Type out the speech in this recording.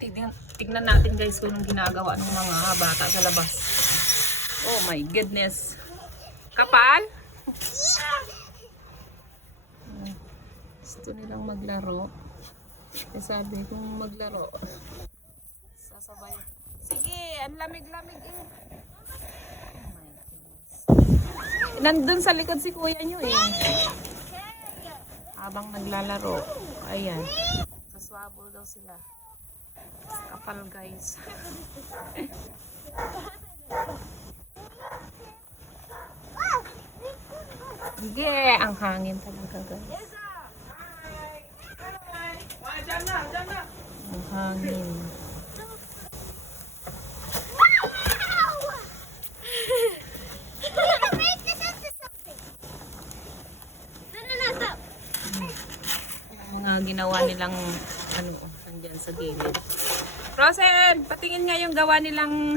Tignan natin guys kung anong ginagawa ng mga bata sa labas. Oh my goodness. Kapal? Gusto nilang maglaro. Eh sabi kung maglaro. Sasabay. Sige, ang lamig-lamig eh. Oh my goodness. Nandun sa likod si kuya nyo eh. Habang naglalaro. Ayan. Saswabol daw sila. Kapal guys. Sige, ang hangin talaga guys. Ang hangin. Mga ginawa nilang ano, nandyan sa gilid. Rosen, patingin nga yung gawa nilang